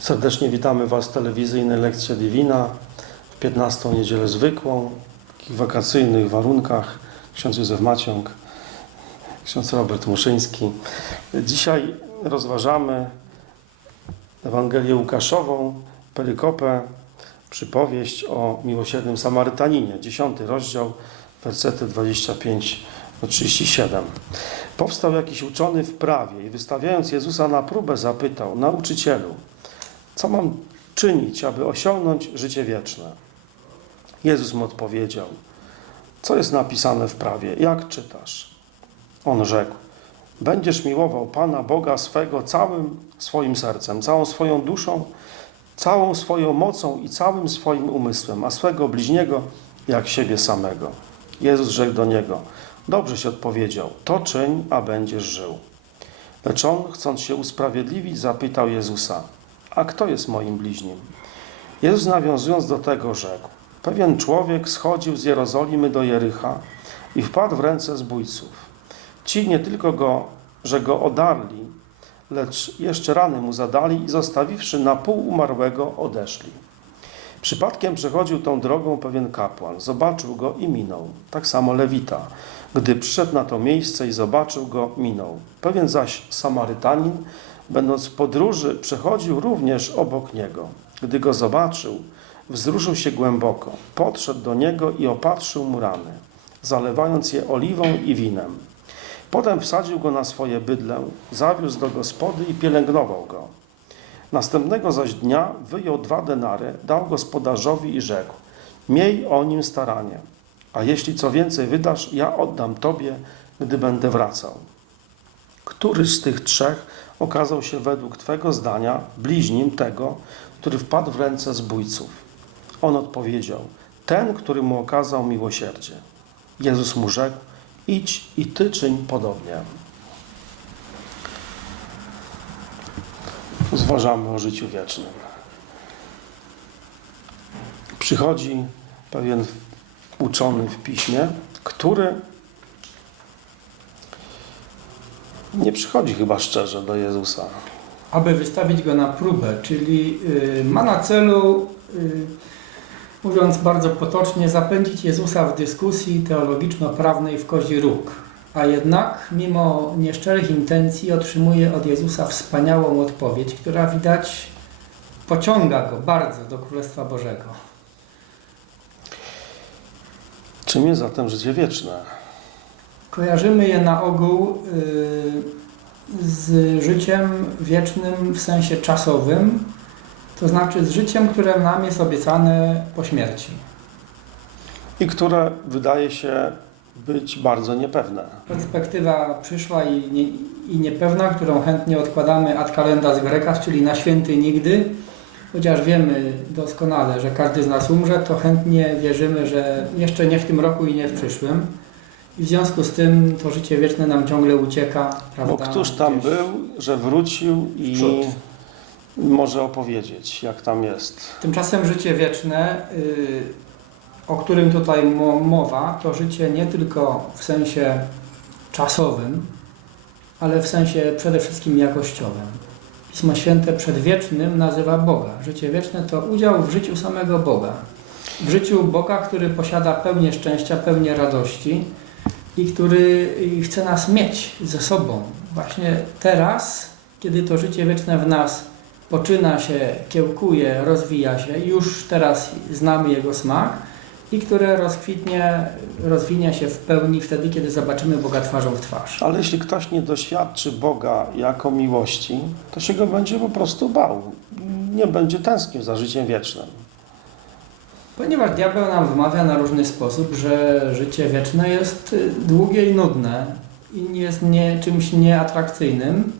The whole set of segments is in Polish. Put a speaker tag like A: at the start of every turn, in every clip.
A: Serdecznie witamy Was w telewizyjnej Lekcja Divina w 15 niedzielę zwykłą, w takich wakacyjnych warunkach. Ksiądz Józef Maciąg, ksiądz Robert Muszyński. Dzisiaj rozważamy Ewangelię Łukaszową, perykopę, przypowieść o miłosiernym Samarytaninie, 10 rozdział, wersety 25 do 37. Powstał jakiś uczony w prawie i wystawiając Jezusa na próbę zapytał, nauczycielu, co mam czynić, aby osiągnąć życie wieczne? Jezus mu odpowiedział, co jest napisane w prawie, jak czytasz? On rzekł, będziesz miłował Pana Boga swego całym swoim sercem, całą swoją duszą, całą swoją mocą i całym swoim umysłem, a swego bliźniego jak siebie samego. Jezus rzekł do niego, dobrze się odpowiedział, to czyń, a będziesz żył. Lecz on, chcąc się usprawiedliwić, zapytał Jezusa, a kto jest moim bliźnim? Jezus nawiązując do tego rzekł, pewien człowiek schodził z Jerozolimy do Jericha i wpadł w ręce zbójców. Ci nie tylko go, że go odarli, lecz jeszcze rany mu zadali i zostawiwszy na pół umarłego, odeszli. Przypadkiem przechodził tą drogą pewien kapłan, zobaczył go i minął. Tak samo Lewita. Gdy przyszedł na to miejsce i zobaczył go, minął. Pewien zaś Samarytanin, będąc w podróży, przechodził również obok niego. Gdy go zobaczył, wzruszył się głęboko, podszedł do niego i opatrzył mu rany, zalewając je oliwą i winem. Potem wsadził go na swoje bydlę, zawiózł do gospody i pielęgnował go. Następnego zaś dnia wyjął dwa denary, dał gospodarzowi i rzekł: Miej o nim staranie, a jeśli co więcej wydasz, ja oddam tobie, gdy będę wracał. Który z tych trzech okazał się według Twego zdania bliźnim tego, który wpadł w ręce zbójców? On odpowiedział: Ten, który mu okazał miłosierdzie. Jezus mu rzekł: Idź i ty czyń podobnie. Zważamy o życiu wiecznym. Przychodzi pewien uczony w piśmie, który nie przychodzi chyba szczerze do Jezusa.
B: aby wystawić go na próbę, czyli y, ma na celu, y, mówiąc bardzo potocznie, zapędzić Jezusa w dyskusji teologiczno-prawnej w kozi róg. A jednak, mimo nieszczerych intencji, otrzymuje od Jezusa wspaniałą odpowiedź, która widać pociąga go bardzo do Królestwa Bożego.
A: Czym jest zatem życie wieczne?
B: Kojarzymy je na ogół y, z życiem wiecznym w sensie czasowym, to znaczy z życiem, które nam jest obiecane po śmierci.
A: I które wydaje się być bardzo niepewne.
B: Perspektywa przyszła i, nie, i niepewna, którą chętnie odkładamy ad calendas grecas, czyli na święty nigdy. Chociaż wiemy doskonale, że każdy z nas umrze, to chętnie wierzymy, że jeszcze nie w tym roku i nie w przyszłym. I w związku z tym to życie wieczne nam ciągle ucieka. Prawda?
A: Bo któż tam
B: Gdzieś
A: był, że wrócił i
B: przód.
A: może opowiedzieć, jak tam jest.
B: Tymczasem życie wieczne, y, o którym tutaj mo- mowa, to życie nie tylko w sensie czasowym, ale w sensie przede wszystkim jakościowym. Pismo Święte przedwiecznym nazywa Boga. Życie wieczne to udział w życiu samego Boga. W życiu Boga, który posiada pełnię szczęścia, pełnię radości i który chce nas mieć ze sobą. Właśnie teraz, kiedy to życie wieczne w nas poczyna się, kiełkuje, rozwija się, już teraz znamy jego smak i które rozkwitnie, rozwinie się w pełni wtedy, kiedy zobaczymy Boga twarzą w twarz.
A: Ale jeśli ktoś nie doświadczy Boga jako miłości, to się go będzie po prostu bał. Nie będzie tęsknił za życiem wiecznym.
B: Ponieważ diabeł nam wmawia na różny sposób, że życie wieczne jest y, długie i nudne i nie jest nie, czymś nieatrakcyjnym,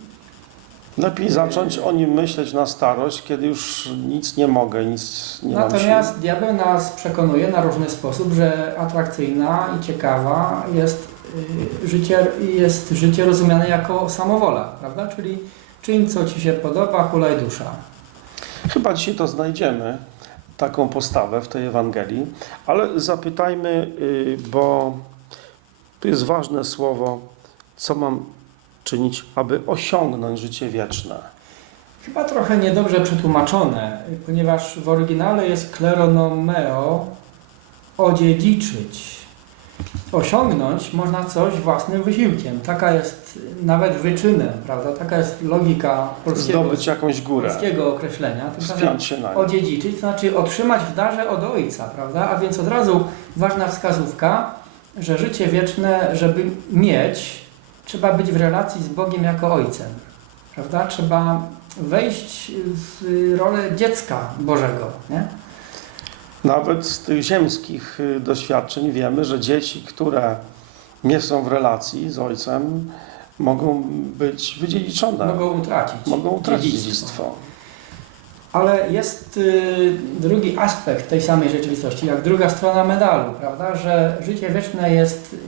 A: Lepiej zacząć o nim myśleć na starość, kiedy już nic nie mogę, nic nie mam
B: Natomiast diabeł nas przekonuje na różny sposób, że atrakcyjna i ciekawa jest y, życie, jest życie rozumiane jako samowola, prawda? Czyli czyń co ci się podoba, hulaj dusza.
A: Chyba dzisiaj to znajdziemy, taką postawę w tej Ewangelii, ale zapytajmy, y, bo tu jest ważne słowo, co mam czynić, aby osiągnąć życie wieczne.
B: chyba trochę niedobrze przetłumaczone, ponieważ w oryginale jest kleronomeo odziedziczyć. Osiągnąć można coś własnym wysiłkiem. Taka jest nawet wyczynem, prawda? Taka jest logika polskiego,
A: Zdobyć jakąś górę,
B: polskiego określenia.
A: Wspiąć się na nią.
B: odziedziczyć, to znaczy otrzymać w darze od Ojca, prawda? A więc od razu ważna wskazówka, że życie wieczne, żeby mieć, trzeba być w relacji z Bogiem jako Ojcem, prawda? Trzeba wejść w rolę dziecka Bożego, nie?
A: Nawet z tych ziemskich y, doświadczeń wiemy, że dzieci, które nie są w relacji z ojcem, mogą być wydziedziczone, mogą,
B: Mogą utracić.
A: utracić
B: dziedzictwo.
A: dziedzictwo.
B: Ale jest y, drugi aspekt tej samej rzeczywistości, jak druga strona medalu, prawda? Że życie wieczne jest y,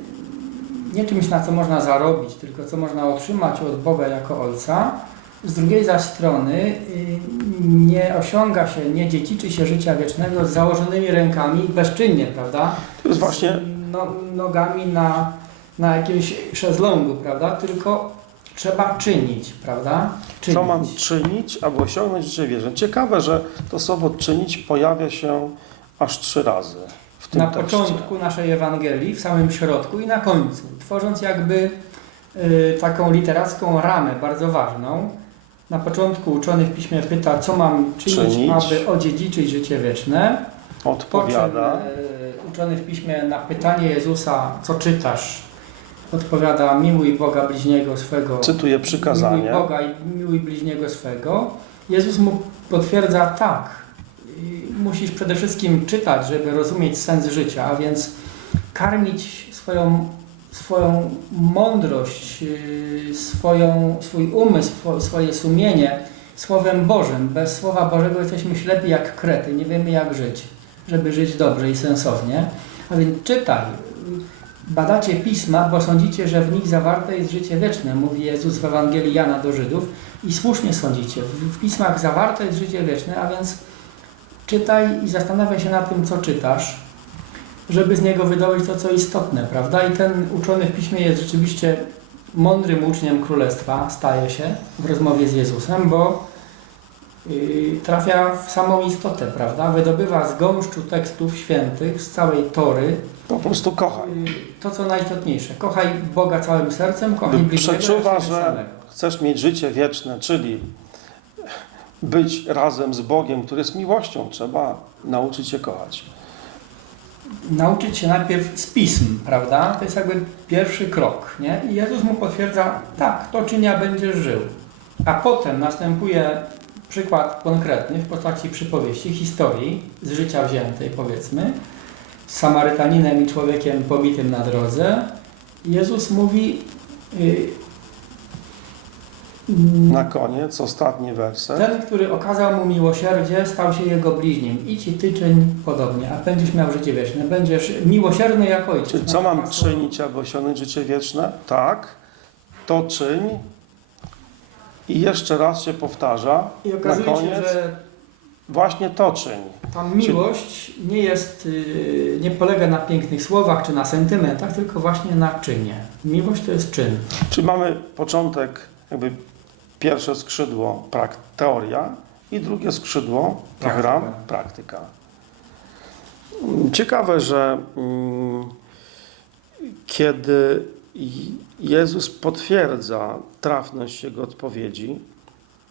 B: nie czymś, na co można zarobić, tylko co można otrzymać od Boga jako Ojca. Z drugiej zaś strony y, nie osiąga się, nie dziedziczy się życia wiecznego z założonymi rękami bezczynnie, prawda?
A: To jest właśnie
B: Z no, nogami na, na jakimś szezlongu, prawda? Tylko trzeba czynić, prawda? Czynić.
A: co mam czynić, aby osiągnąć życie wieczne. Ciekawe, że to słowo czynić pojawia się aż trzy razy w tym
B: na
A: tekście.
B: początku naszej Ewangelii, w samym środku i na końcu, tworząc jakby y, taką literacką ramę bardzo ważną. Na początku uczony w piśmie pyta, co mam czynić,
A: Czynić.
B: aby odziedziczyć życie wieczne. Po czym
A: Odpowiada,
B: y, uczony w piśmie na pytanie Jezusa, co czytasz, odpowiada, miłuj Boga bliźniego swego.
A: cytuję
B: Miłuj
A: przykazanie.
B: Boga i miłuj bliźniego swego. Jezus mu potwierdza tak. Musisz przede wszystkim czytać, żeby rozumieć sens życia, a więc karmić swoją, swoją mądrość, yy, swoją, swój umysł, swo- swoje sumienie Słowem Bożym. Bez Słowa Bożego jesteśmy ślepi jak krety, nie wiemy jak żyć, żeby żyć dobrze i sensownie. A więc czytaj, Badacie pisma, bo sądzicie, że w nich zawarte jest życie wieczne, mówi Jezus w Ewangelii Jana do Żydów i słusznie sądzicie. W pismach zawarte jest życie wieczne, a więc czytaj i zastanawiaj się nad tym, co czytasz, żeby z niego wydobyć to, co istotne, prawda? I ten uczony w piśmie jest rzeczywiście mądrym uczniem królestwa, staje się w rozmowie z Jezusem, bo yy, trafia w samą istotę, prawda? Wydobywa z gąszczu tekstów świętych, z całej Tory,
A: Po prostu kochaj.
B: Y, to, co najistotniejsze. Kochaj Boga całym sercem, kochaj bliźniego
A: przeczuwa, że-
B: samego.
A: Chcesz mieć życie wieczne, czyli być razem z Bogiem, który jest miłością, trzeba nauczyć się kochać.
B: Nauczyć się najpierw z pism, prawda? To jest jakby pierwszy krok, nie? I Jezus mu potwierdza, tak, to czynia będziesz żył. A potem następuje przykład konkretny w postaci przypowieści, historii z życia wziętej, powiedzmy, z Samarytaninem i człowiekiem pobitym na drodze. Jezus mówi, y,
A: Na koniec, ostatni werset.
B: Ten, który okazał mu miłosierdzie, stał się jego bliźnim. I ty czyń podobnie, a będziesz miał życie wieczne. Będziesz miłosierny jak ojciec.
A: Czyli co mam czynić, aby osiągnąć życie wieczne? Tak, to czyń. I jeszcze raz się powtarza,
B: I
A: na
B: okazuje się,
A: koniec
B: że
A: właśnie to czyń.
B: ta miłość nie jest, yy, nie polega na pięknych słowach czy na sentymentach, tylko właśnie na czynie. Miłość to jest czyn.
A: Czyli mamy początek, jakby pierwsze skrzydło prak, teoria i drugie skrzydło tych
B: Praktyka.
A: praktyka. Ciekawe, że mm, kiedy Jezus potwierdza trafność jego odpowiedzi,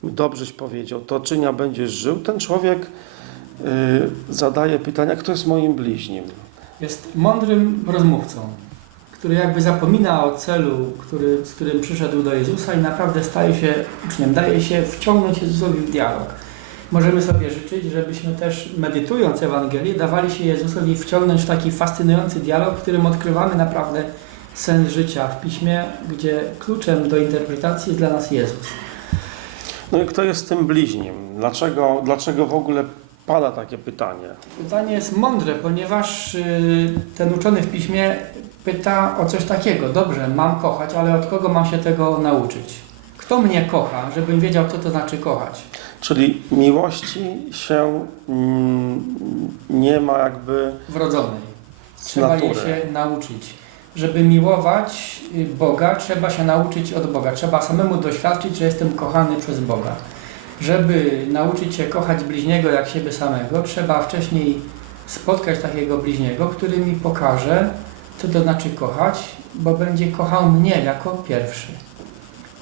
A: dobrześ powiedział, to czynia będziesz żył, ten człowiek y, zadaje pytania, kto jest moim bliźnim?
B: Jest mądrym rozmówcą, który jakby zapomina o celu, który, z którym przyszedł do Jezusa i naprawdę staje się uczniem, daje się wciągnąć Jezusowi w dialog. Możemy sobie życzyć, żebyśmy też medytując Ewangelię dawali się Jezusowi wciągnąć w taki fascynujący dialog, w którym odkrywamy naprawdę sens życia w Piśmie, gdzie kluczem do interpretacji jest dla nas Jezus.
A: No i kto jest tym bliźnim? Dlaczego, dlaczego w ogóle pada takie pytanie?
B: Pytanie jest mądre, ponieważ y, ten uczony w piśmie pyta o coś takiego. Dobrze, mam kochać, ale od kogo mam się tego nauczyć? Kto mnie kocha, żebym wiedział, co to znaczy kochać?
A: Czyli miłości się mm, nie ma jakby
B: Wrodzonej. Trzeba jej się nauczyć. Żeby miłować y, Boga, trzeba się nauczyć od Boga. Trzeba samemu doświadczyć, że jestem kochany przez Boga. Żeby nauczyć się kochać bliźniego jak siebie samego, trzeba wcześniej spotkać takiego bliźniego, który mi pokaże, co to znaczy kochać, bo będzie kochał mnie jako pierwszy.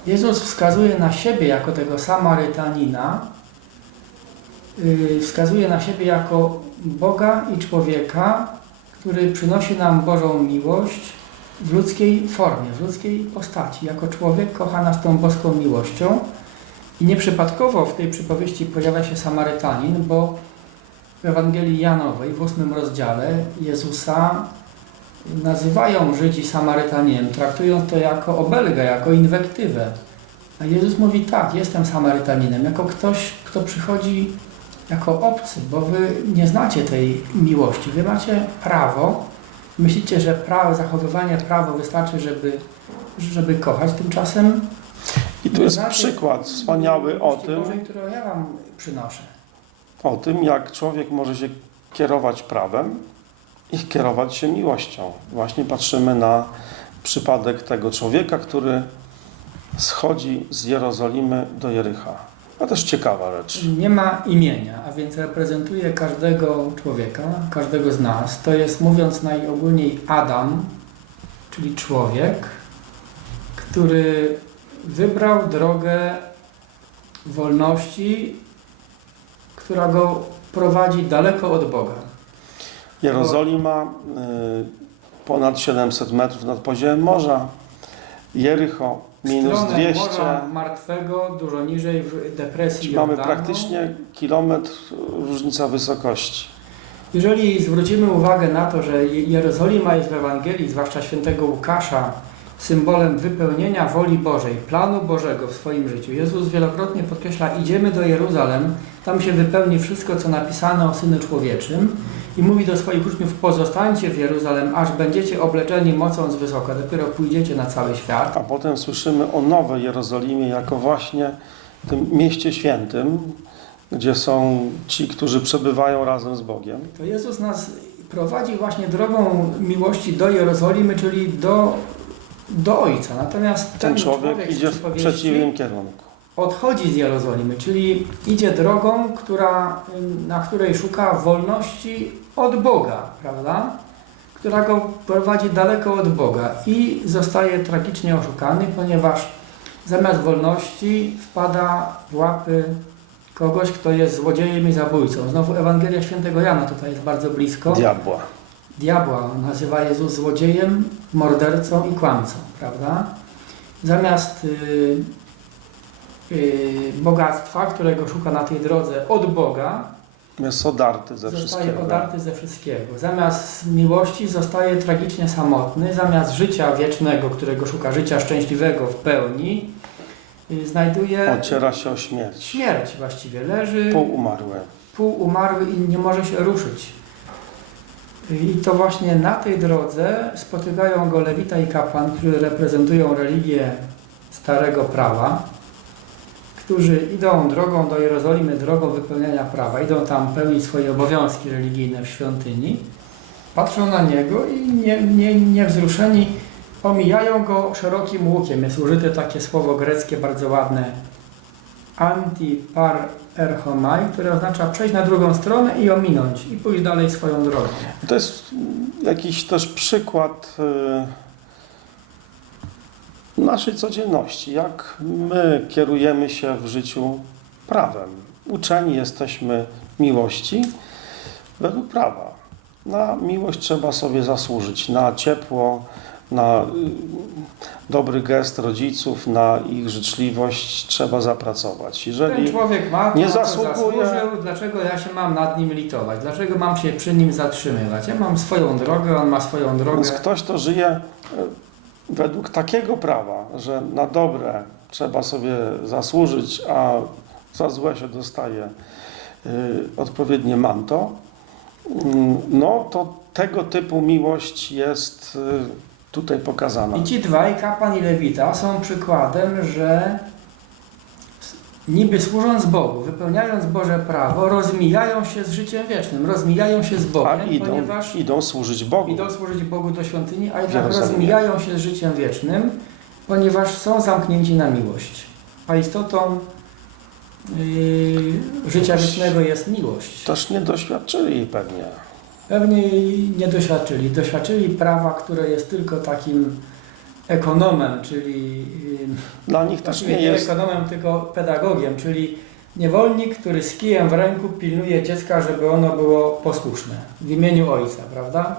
B: Jezus wskazuje na siebie jako tego Samarytanina, yy, wskazuje na siebie jako Boga i człowieka, który przynosi nam Bożą miłość w ludzkiej formie, w ludzkiej postaci. Jako człowiek kocha nas tą boską miłością. I nieprzypadkowo w tej przypowieści pojawia się Samarytanin, bo w Ewangelii Janowej w ósmym rozdziale Jezusa nazywają Żydzi Samarytaninem, traktując to jako obelgę, jako inwektywę. A Jezus mówi tak, jestem Samarytaninem, jako ktoś, kto przychodzi jako obcy, bo wy nie znacie tej miłości. Wy macie prawo, myślicie, że prawo, zachowywanie prawa wystarczy, żeby, żeby kochać, tymczasem
A: I tu jest
B: znacie
A: przykład wspaniały o tym,
B: Bożej, którą ja Wam przynoszę.
A: o tym, jak człowiek może się kierować prawem i kierować się miłością. Właśnie patrzymy na przypadek tego człowieka, który schodzi z Jerozolimy do Jericha. A też ciekawa rzecz.
B: Nie ma imienia, a więc reprezentuje każdego człowieka, każdego z nas. To jest, mówiąc najogólniej, Adam, czyli człowiek, który wybrał drogę wolności, która go prowadzi daleko od Boga.
A: Jerozolima, y, ponad 700 metrów nad poziomem morza. Jericho, minus
B: Stronę
A: 200.
B: Morza Martwego, dużo niżej w depresji
A: Czyli mamy
B: Jordanu.
A: praktycznie kilometr różnica wysokości.
B: Jeżeli zwrócimy uwagę na to, że Je- Jerozolima jest w Ewangelii, zwłaszcza świętego Łukasza, symbolem wypełnienia woli Bożej, planu Bożego w swoim życiu. Jezus wielokrotnie podkreśla, idziemy do Jeruzalem, tam się wypełni wszystko, co napisane o Synu Człowieczym i mówi do swoich uczniów, pozostańcie w Jeruzalem, aż będziecie obleczeni mocą z wysoka, dopiero pójdziecie na cały świat.
A: A potem słyszymy o Nowej Jerozolimie jako właśnie tym mieście świętym, gdzie są ci, którzy przebywają razem z Bogiem.
B: To Jezus nas prowadzi właśnie drogą miłości do Jerozolimy, czyli do, do Ojca. Natomiast
A: Ten
B: ten,
A: człowiek
B: z
A: idzie w przeciwnym kierunku.
B: odchodzi z Jerozolimy, czyli idzie drogą, która, na której szuka wolności od Boga, prawda? Która go prowadzi daleko od Boga i zostaje tragicznie oszukany, ponieważ zamiast wolności wpada w łapy kogoś, kto jest złodziejem i zabójcą. Znowu Ewangelia Świętego Jana tutaj jest bardzo blisko.
A: Diabła.
B: Diabła nazywa Jezus złodziejem, mordercą i kłamcą, prawda? Zamiast y, y, bogactwa, którego szuka na tej drodze od Boga,
A: Jest odarty ze
B: zostaje
A: wszystkiego.
B: odarty ze wszystkiego. Zamiast miłości zostaje tragicznie samotny, zamiast życia wiecznego, którego szuka życia szczęśliwego w pełni, y, znajduje
A: Ociera się o śmierć.
B: śmierć właściwie. Leży
A: Pół umarły.
B: pół umarły i nie może się ruszyć. I to właśnie na tej drodze spotykają go Lewita i kapłan, którzy reprezentują religię Starego Prawa, którzy idą drogą do Jerozolimy, drogą wypełniania prawa, idą tam pełnić swoje obowiązki religijne w świątyni, patrzą na niego i nie, nie, niewzruszeni omijają go szerokim łukiem. Jest użyte takie słowo greckie bardzo ładne antipar erchomai, które oznacza przejść na drugą stronę i ominąć i pójść dalej swoją drogą.
A: To jest jakiś też przykład y, naszej codzienności, jak my kierujemy się w życiu prawem. Uczeni jesteśmy miłości według prawa. Na miłość trzeba sobie zasłużyć, na ciepło, na y, dobry gest rodziców, na ich życzliwość trzeba zapracować.
B: Ten
A: Jeżeli
B: człowiek ma
A: nie
B: to,
A: zasługuje-
B: zasłużył, dlaczego ja się mam nad nim litować? Dlaczego mam się przy nim zatrzymywać? Ja mam swoją drogę, on ma swoją drogę.
A: Więc ktoś, kto żyje e, według takiego prawa, że na dobre trzeba sobie zasłużyć, a za złe się dostaje y, odpowiednie manto, mm, no to tego typu miłość jest y, tutaj pokazana.
B: I ci dwaj, kapłan i lewita, są przykładem, że niby służąc Bogu, wypełniając Boże prawo, rozmijają się z życiem wiecznym, rozmijają się z
A: A
B: Bogiem,
A: idą,
B: ponieważ
A: idą służyć Bogu.
B: idą służyć Bogu do świątyni, a jednak rozmijają się z życiem wiecznym, ponieważ są zamknięci na miłość. A istotą yy, życia wiecznego jest miłość.
A: Też nie doświadczyli pewnie.
B: Pewnie jej nie doświadczyli. Doświadczyli prawa, które jest tylko takim ekonomem, czyli yy,
A: Dla nich też
B: właściwie
A: nie jest.
B: ekonomem, tylko pedagogiem, czyli niewolnik, który z kijem w ręku pilnuje dziecka, żeby ono było posłuszne w imieniu ojca, prawda?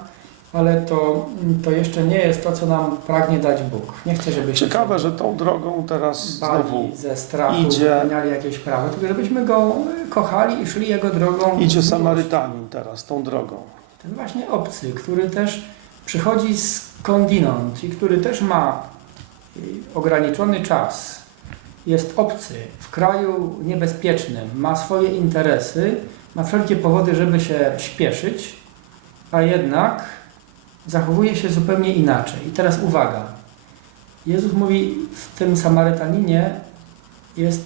B: Ale to, to jeszcze nie jest to, co nam pragnie dać Bóg. Nie chcę, żebyśmy
A: Ciekawe, że tą drogą teraz znowu
B: ze strachu,
A: idzie-
B: wypełniali jakieś prawo, tylko żebyśmy go kochali i szli jego drogą.
A: idzie. Samarytanin teraz tą drogą.
B: Ten właśnie obcy, który też przychodzi skądinąd i który też ma y, ograniczony czas, jest obcy, w kraju niebezpiecznym, ma swoje interesy, ma wszelkie powody, żeby się śpieszyć, a jednak zachowuje się zupełnie inaczej. I teraz uwaga. Jezus mówi w tym Samarytaninie jest,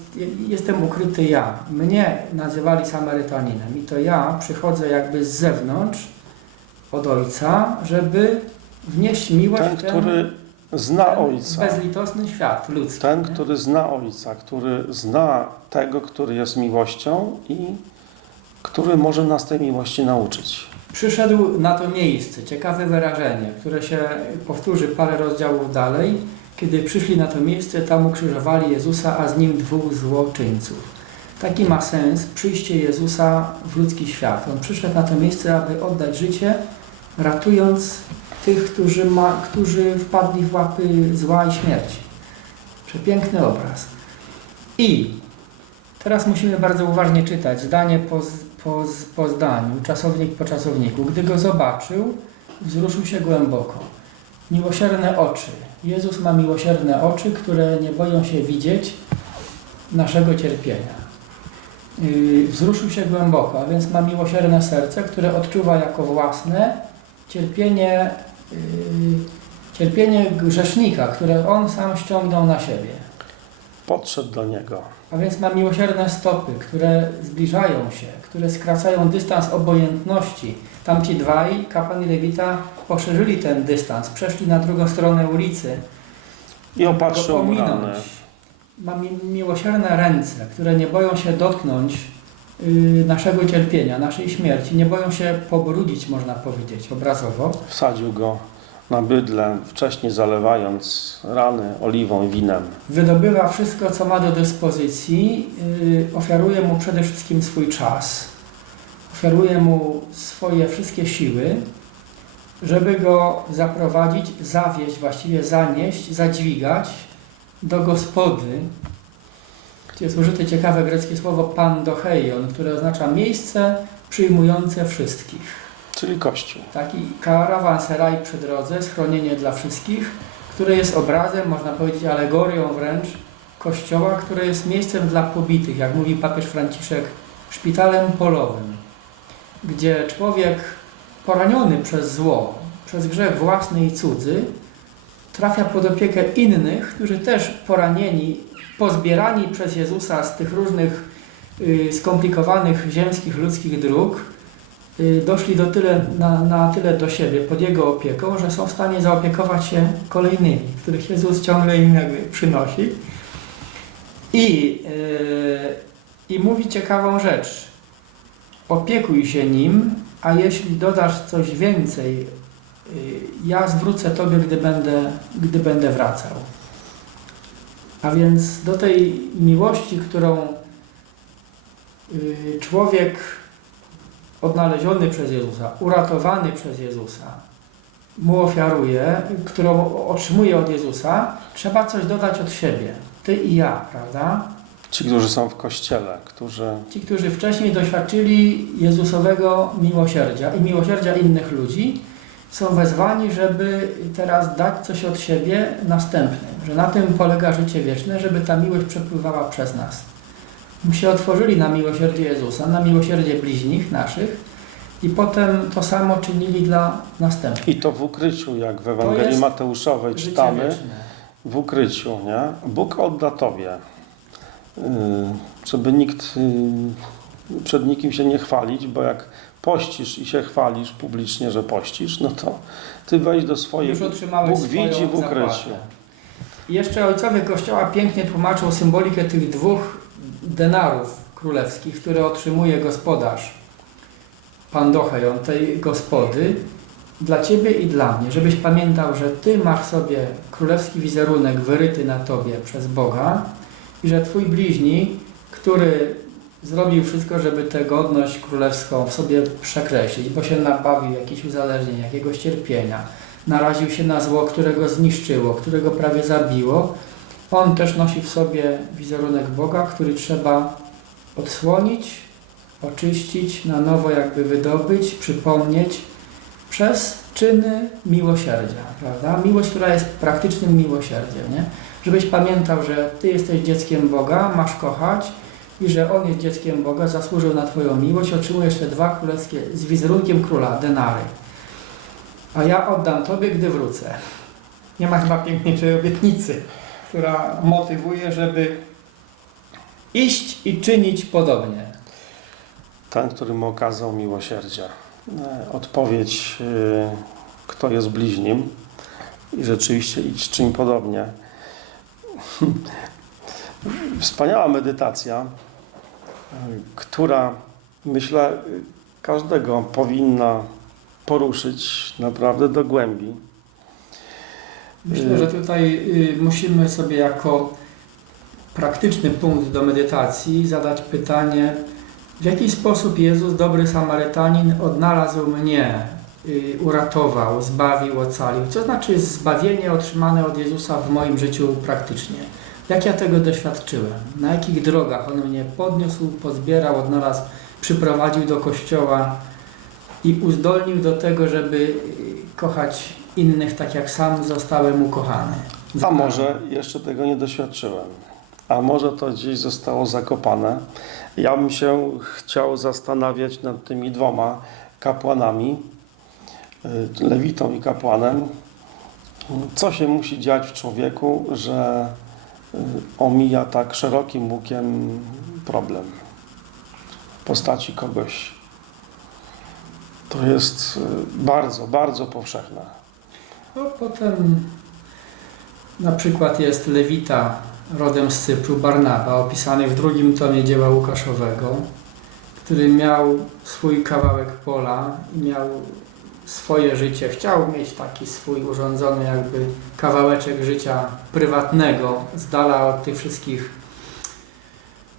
B: jestem ukryty ja. Mnie nazywali Samarytaninem i to ja przychodzę jakby z zewnątrz od Ojca, żeby wnieść miłość
A: Ten,
B: w ten,
A: który zna Ojca.
B: bezlitosny świat ludzki.
A: Ten,
B: nie?
A: który zna Ojca, który zna tego, który jest miłością i który może nas tej miłości nauczyć.
B: Przyszedł na to miejsce, ciekawe wyrażenie, które się powtórzy parę rozdziałów dalej. Kiedy przyszli na to miejsce, tam ukrzyżowali Jezusa, a z nim dwóch złoczyńców. Taki ma sens przyjście Jezusa w ludzki świat. On przyszedł na to miejsce, aby oddać życie, ratując tych, którzy, ma, którzy wpadli w łapy zła i śmierci. Przepiękny obraz. I teraz musimy bardzo uważnie czytać, zdanie po, po, po zdaniu, czasownik po czasowniku. Gdy go zobaczył, wzruszył się głęboko. Miłosierne oczy. Jezus ma miłosierne oczy, które nie boją się widzieć naszego cierpienia. Yy, Wzruszył się głęboko, a więc ma miłosierne serce, które odczuwa jako własne cierpienie, yy, cierpienie grzesznika, które on sam ściągnął na siebie.
A: Podszedł do Niego.
B: A więc ma miłosierne stopy, które zbliżają się, które skracają dystans obojętności. Tamci dwaj, kapłan i lewita, poszerzyli ten dystans, przeszli na drugą stronę ulicy,
A: I opatrzył rany.
B: Ma mi miłosierne ręce, które nie boją się dotknąć naszego cierpienia, naszej śmierci, nie boją się pobrudzić, można powiedzieć, obrazowo.
A: Wsadził go na bydlę, wcześniej zalewając rany oliwą i winem.
B: wydobywa wszystko, co ma do dyspozycji, yy, ofiaruje mu przede wszystkim swój czas, ofiaruje mu swoje wszystkie siły, żeby go zaprowadzić, zawieźć, właściwie zanieść, zadźwigać do gospody. Tu jest użyte ciekawe greckie słowo pandocheion, które oznacza miejsce przyjmujące wszystkich.
A: Czyli Kościół.
B: Taki karawanseraj przy drodze, schronienie dla wszystkich, które jest obrazem, można powiedzieć alegorią wręcz kościoła, które jest miejscem dla pobitych, jak mówi papież Franciszek, szpitalem polowym, gdzie człowiek poraniony przez zło, przez grzech własny i cudzy, trafia pod opiekę innych, którzy też poranieni, pozbierani przez Jezusa z tych różnych y, skomplikowanych ziemskich, ludzkich dróg, y, doszli do tyle, na, na tyle do siebie, pod Jego opieką, że są w stanie zaopiekować się kolejnymi, których Jezus ciągle im jakby przynosi. I, y, I mówi ciekawą rzecz. Opiekuj się nim, a jeśli dodasz coś więcej, ja zwrócę Tobie, gdy będę, gdy będę wracał. A więc do tej miłości, którą y, człowiek odnaleziony przez Jezusa, uratowany przez Jezusa, mu ofiaruje, którą otrzymuje od Jezusa, trzeba coś dodać od siebie. Ty i ja, prawda?
A: Ci, którzy są w Kościele, którzy
B: Ci, którzy wcześniej doświadczyli Jezusowego miłosierdzia i miłosierdzia innych ludzi, są wezwani, żeby teraz dać coś od siebie następnym, że na tym polega życie wieczne, żeby ta miłość przepływała przez nas. My się otworzyli na miłosierdzie Jezusa, na miłosierdzie bliźnich naszych i potem to samo czynili dla następnych.
A: i to w ukryciu, jak w Ewangelii Mateuszowej czytamy,
B: wieczne.
A: w ukryciu, nie? Bóg odda Tobie, yy, żeby nikt yy, przed nikim się nie chwalić, bo jak pościsz i się chwalisz publicznie, że pościsz, no to Ty wejdź do swojej... Bóg widzi w ukryciu.
B: zapłatę. I jeszcze ojcowie Kościoła pięknie tłumaczą symbolikę tych dwóch denarów królewskich, które otrzymuje gospodarz, pan Dochejon tej gospody, dla Ciebie i dla mnie, żebyś pamiętał, że Ty masz sobie królewski wizerunek wyryty na Tobie przez Boga i że Twój bliźni, który zrobił wszystko, żeby tę godność królewską w sobie przekreślić, bo się nabawił jakichś uzależnień, jakiegoś cierpienia, naraził się na zło, które go zniszczyło, które go prawie zabiło, on też nosi w sobie wizerunek Boga, który trzeba odsłonić, oczyścić, na nowo jakby wydobyć, przypomnieć przez czyny miłosierdzia, prawda? Miłość, która jest praktycznym miłosierdziem, nie? Żebyś pamiętał, że Ty jesteś dzieckiem Boga, masz kochać i że On jest dzieckiem Boga, zasłużył na Twoją miłość, otrzymujesz te dwa królewskie z wizerunkiem króla, denary. A ja oddam Tobie, gdy wrócę. Nie ma chyba piękniejszej obietnicy, która motywuje, żeby iść i czynić podobnie.
A: Ten, który mu okazał miłosierdzie. E, Odpowiedź, e, kto jest bliźnim i rzeczywiście idź czyń podobnie. Wspaniała medytacja, która myślę każdego powinna poruszyć naprawdę do głębi.
B: Myślę, że tutaj y, musimy sobie jako praktyczny punkt do medytacji zadać pytanie, w jaki sposób Jezus, dobry Samarytanin, odnalazł mnie, y, uratował, zbawił, ocalił. Co znaczy zbawienie otrzymane od Jezusa w moim życiu praktycznie? Jak ja tego doświadczyłem? Na jakich drogach On mnie podniósł, pozbierał, odnalazł, przyprowadził do Kościoła i uzdolnił do tego, żeby y, kochać innych tak jak sam zostałem ukochany.
A: A może jeszcze tego nie doświadczyłem. A może to gdzieś zostało zakopane. Ja bym się chciał zastanawiać nad tymi dwoma kapłanami, y, lewitą i kapłanem. Co się musi dziać w człowieku, że omija tak szerokim łukiem problem postaci kogoś. To jest y, bardzo, bardzo powszechne.
B: No, potem na przykład jest Lewita rodem z Cypru, Barnaba, opisany w drugim tomie dzieła Łukaszowego, który miał swój kawałek pola i miał swoje życie. Chciał mieć taki swój urządzony jakby kawałeczek życia prywatnego, z dala od tych wszystkich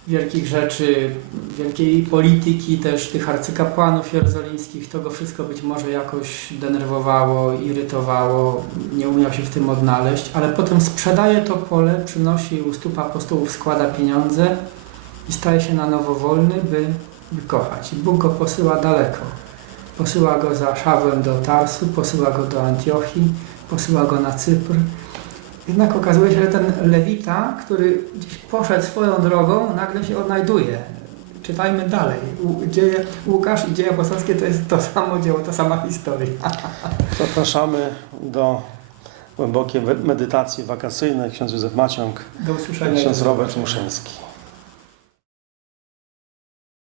B: wielkich rzeczy, wielkiej polityki, też tych arcykapłanów jerozolimskich, to go wszystko być może jakoś denerwowało, irytowało, nie umiał się w tym odnaleźć, ale potem sprzedaje to pole, przynosi u stóp apostołów, składa pieniądze i staje się na nowo wolny, by, by kochać. I Bóg go posyła daleko. Posyła go za Szawłem do Tarsu, posyła go do Antiochii, posyła go na Cypr. Jednak okazuje się, że ten Lewita, który gdzieś poszedł swoją drogą, nagle się odnajduje. Czytajmy dalej. U- Dzieje, Łukasz i dzieje apostolskie to jest to samo dzieło, ta sama historia.
A: Zapraszamy do głębokiej medytacji wakacyjnej. Ksiądz Józef Maciąg,
B: Do usłyszenia.
A: ksiądz Robert. Muszyński.